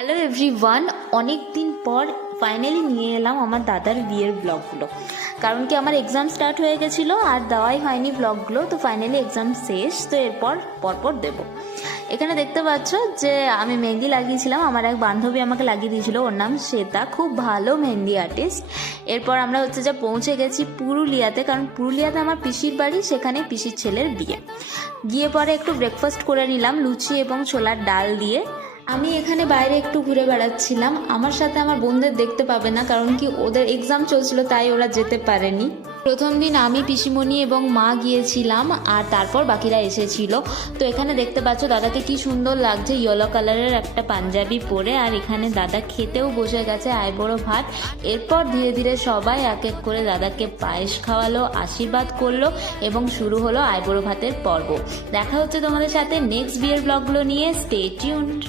Hello everyone, অনেক দিন পর ফাইনালি নিয়ে এলাম আমার দাদার বিয়ের ব্লগগুলো। কারণ কি আমার এক্সাম স্টার্ট হয়ে গেছিলো আর দেওয়াই হয়নি ব্লগগুলো, তো ফাইনালি এক্সাম শেষ, তো এরপর পরপর দেবো। এখানে দেখতে পাচ্ছ যে আমি মেহেন্দি লাগিয়েছিলাম, আমার এক বান্ধবী আমাকে লাগিয়ে দিয়েছিল, ওর নাম শ্বেতা, খুব ভালো মেহেন্দি আর্টিস্ট। এরপর আমরা যে পৌঁছে গেছি পুরুলিয়াতে, কারণ পুরুলিয়াতে আমার পিসির বাড়ি, সেখানে পিসির ছেলের বিয়ে। গিয়ে পরে একটু ব্রেকফাস্ট করে নিলাম লুচি এবং ছোলার ডাল দিয়ে। আমি এখানে বাইরে একটু ঘুরে বেড়াচ্ছিলাম, আমার সাথে আমার বোনদের দেখতে পাবে না, কারণ কি ওদের এক্সাম চলছিল, তাই ওরা যেতে পারেনি। প্রথম দিন আমি, পিসিমণি এবং মা গিয়েছিলাম, আর তারপর বাকিরা এসেছিল। তো এখানে দেখতে পাচ্ছ দাদাকে কি সুন্দর লাগছে, ইয়েলো কালারের একটা পাঞ্জাবি পরে। আর এখানে দাদা খেতেও বসে গেছে আইবুড়ো ভাত। এরপর ধীরে ধীরে সবাই এক এক করে দাদাকে পায়েস খাওয়ালো, আশীর্বাদ করলো এবং শুরু হলো আইবুড়ো ভাতের পর্ব। দেখা হচ্ছে তোমাদের সাথে নেক্সট বিয়ের ব্লগগুলো নিয়ে। Stay tuned.